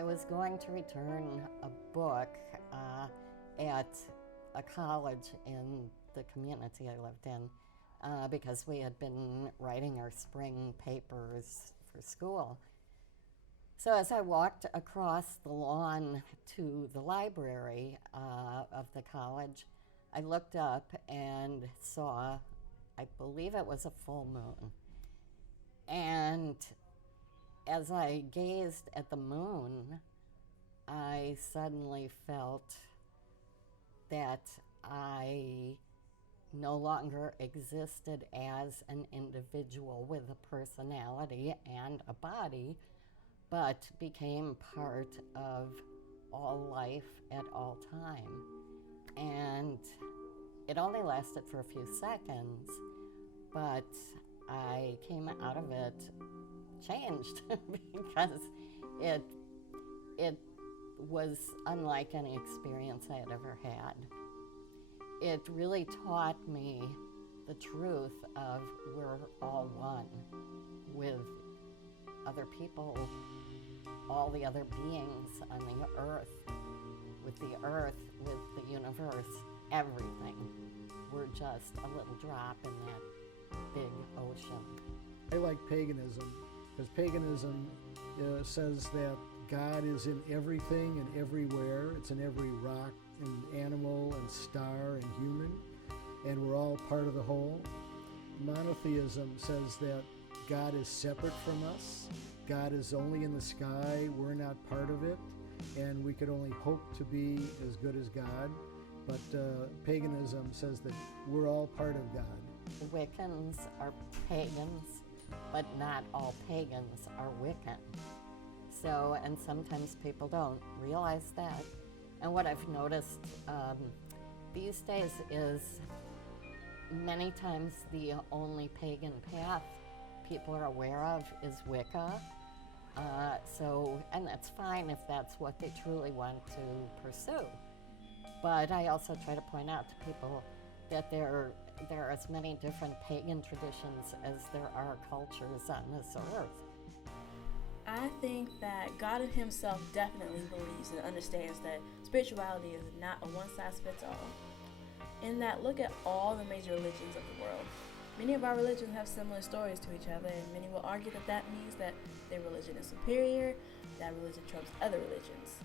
I was going to return a book at a college in the community I lived in because we had been writing our spring papers for school. So as I walked across the lawn to the library of the college, I looked up and saw, I believe it was a full moon. And as I gazed at the moon, I suddenly felt that I no longer existed as an individual with a personality and a body, but became part of all life at all time. And it only lasted for a few seconds, but I came out of it changed because it was unlike any experience I had ever had. It really taught me the truth of we're all one with other people, all the other beings on the earth, with the universe, everything. We're just a little drop in that big ocean. I like paganism because paganism says that God is in everything and everywhere. It's in every rock and animal and star and human, and we're all part of the whole. Monotheism says that God is separate from us. God is only in the sky. We're not part of it, and we could only hope to be as good as God. But paganism says that we're all part of God. The Wiccans are pagans, but not all pagans are Wiccan. So, and sometimes people don't realize that. And what I've noticed these days is many times the only pagan path people are aware of is Wicca. And that's fine if that's what they truly want to pursue. But I also try to point out to people that there are as many different pagan traditions as there are cultures on this earth. I think that God in himself definitely believes and understands that spirituality is not a one-size-fits-all. In that, look at all the major religions of the world. Many of our religions have similar stories to each other, and many will argue that that means that their religion is superior, that religion trumps other religions.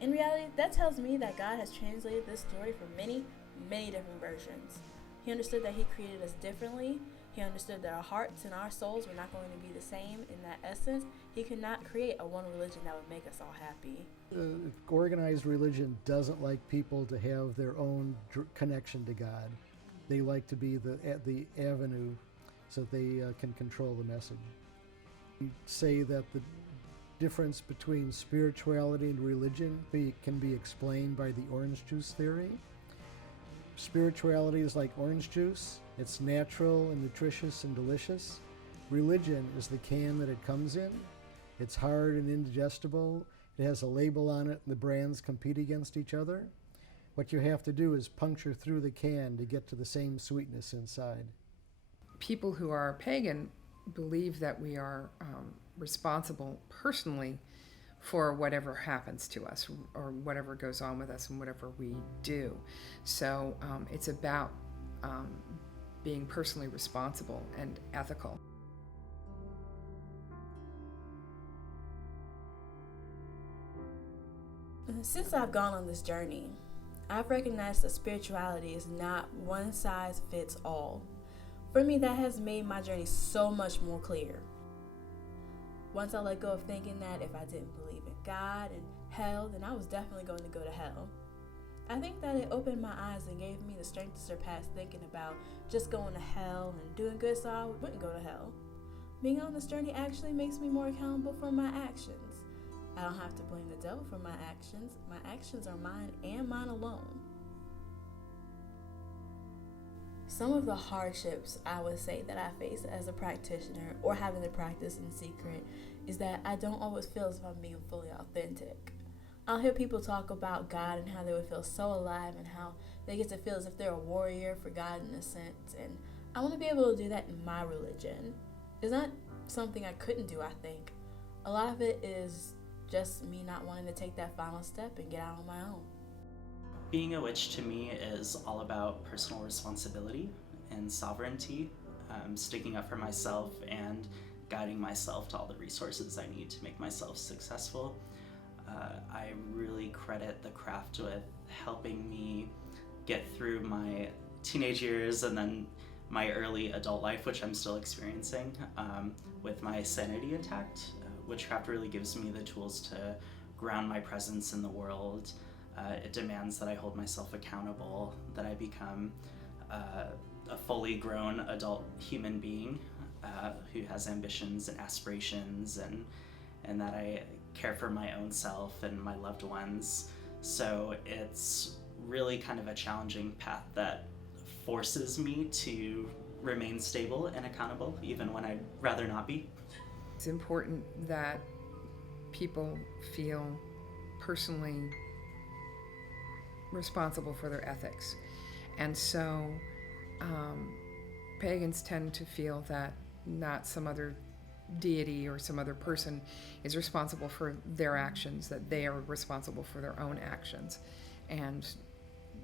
In reality, that tells me that God has translated this story for many, many different versions. He understood that he created us differently. He understood that our hearts and our souls were not going to be the same in that essence. He could not create a one religion that would make us all happy. Organized religion doesn't like people to have their own connection to God. They like to be the avenue so that they can control the message. We say that the difference between spirituality and religion can be explained by the orange juice theory. Spirituality is like orange juice. It's natural and nutritious and delicious. Religion is the can that it comes in. It's hard and indigestible. It has a label on it and the brands compete against each other. What you have to do is puncture through the can to get to the same sweetness inside. People who are pagan believe that we are responsible personally for whatever happens to us or whatever goes on with us and whatever we do. So it's about being personally responsible and ethical. Since I've gone on this journey, I've recognized that spirituality is not one size fits all. For me, that has made my journey so much more clear. Once I let go of thinking that if I didn't believe in God and hell, then I was definitely going to go to hell, I think that it opened my eyes and gave me the strength to surpass thinking about just going to hell and doing good so I wouldn't go to hell. Being on this journey actually makes me more accountable for my actions. I don't have to blame the devil for my actions. My actions are mine and mine alone. Some of the hardships I would say that I face as a practitioner or having to practice in secret is that I don't always feel as if I'm being fully authentic. I'll hear people talk about God and how they would feel so alive and how they get to feel as if they're a warrior for God in a sense, and I want to be able to do that in my religion. It's not something I couldn't do, I think. A lot of it is just me not wanting to take that final step and get out on my own. Being a witch to me is all about personal responsibility and sovereignty, sticking up for myself and guiding myself to all the resources I need to make myself successful. I really credit the craft with helping me get through my teenage years and then my early adult life, which I'm still experiencing, with my sanity intact. Witchcraft really gives me the tools to ground my presence in the world. It demands that I hold myself accountable, that I become a fully grown adult human being who has ambitions and aspirations, and that I care for my own self and my loved ones. So it's really kind of a challenging path that forces me to remain stable and accountable, even when I'd rather not be. It's important that people feel personally responsible for their ethics. And so pagans tend to feel that not some other deity or some other person is responsible for their actions, that they are responsible for their own actions, and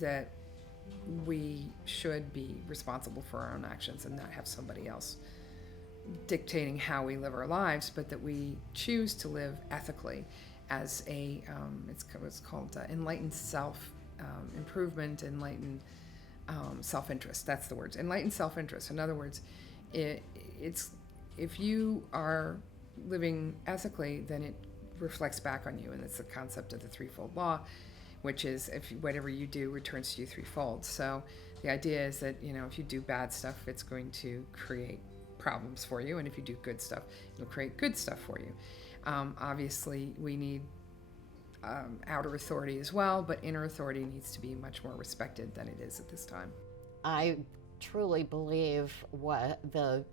that we should be responsible for our own actions and not have somebody else dictating how we live our lives, but that we choose to live ethically as a, it's called enlightened self-improvement, enlightened self-interest. That's the words, enlightened self-interest. In other words, it's if you are living ethically, then it reflects back on you, and it's the concept of the threefold law, which is if whatever you do returns to you threefold. So the idea is that, if you do bad stuff, it's going to create problems for you, and if you do good stuff, it'll create good stuff for you. Obviously, we need outer authority as well, but inner authority needs to be much more respected than it is at this time. I truly believe what the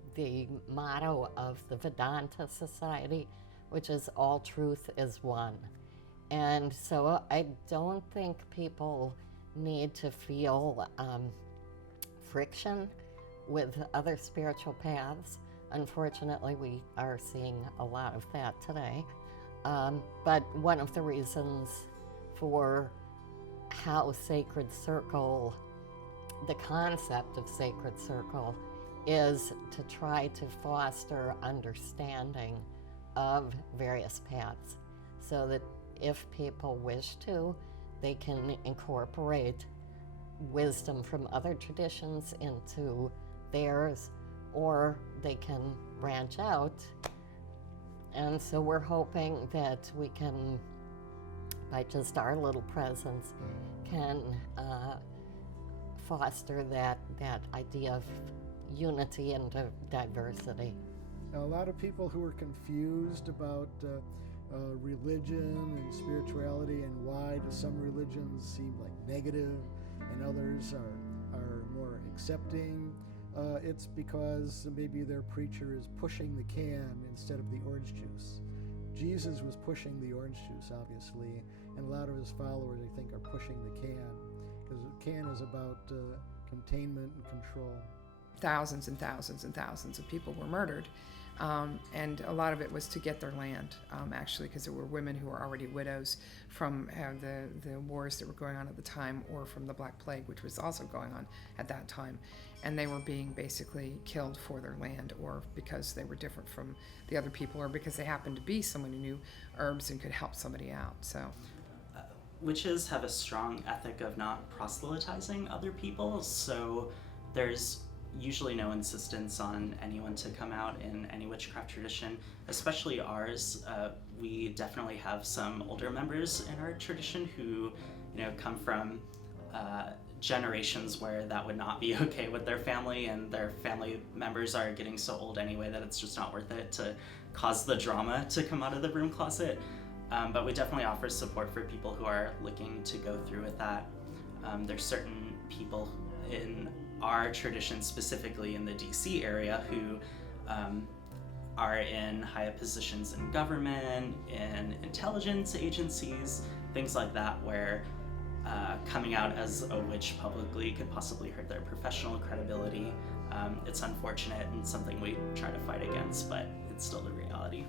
motto of the Vedanta Society, which is all truth is one. And so I don't think people need to feel friction with other spiritual paths. Unfortunately, we are seeing a lot of that today. But one of the reasons for how Sacred Circle, the concept of Sacred Circle, is to try to foster understanding of various paths so that if people wish to, they can incorporate wisdom from other traditions into theirs, or they can branch out. And so we're hoping that we can, by just our little presence, can foster that idea of unity and diversity. Now, a lot of people who are confused about religion and spirituality, and why do some religions seem like negative and others are more accepting, it's because maybe their preacher is pushing the can instead of the orange juice. Jesus was pushing the orange juice, obviously, and a lot of his followers, I think, are pushing the can, because the can is about containment and control. Thousands and thousands and thousands of people were murdered, and a lot of it was to get their land, actually, because there were women who were already widows from the wars that were going on at the time, or from the Black Plague, which was also going on at that time. And they were being basically killed for their land, or because they were different from the other people, or because they happened to be someone who knew herbs and could help somebody out. So Witches have a strong ethic of not proselytizing other people, so there's usually no insistence on anyone to come out in any witchcraft tradition, especially ours. We definitely have some older members in our tradition who, come from generations where that would not be okay with their family, and their family members are getting so old anyway that it's just not worth it to cause the drama to come out of the broom closet. But we definitely offer support for people who are looking to go through with that. There's certain people in our tradition, specifically in the DC area, who are in high positions in government, in intelligence agencies, things like that, where coming out as a witch publicly could possibly hurt their professional credibility. It's unfortunate and something we try to fight against, but it's still the reality.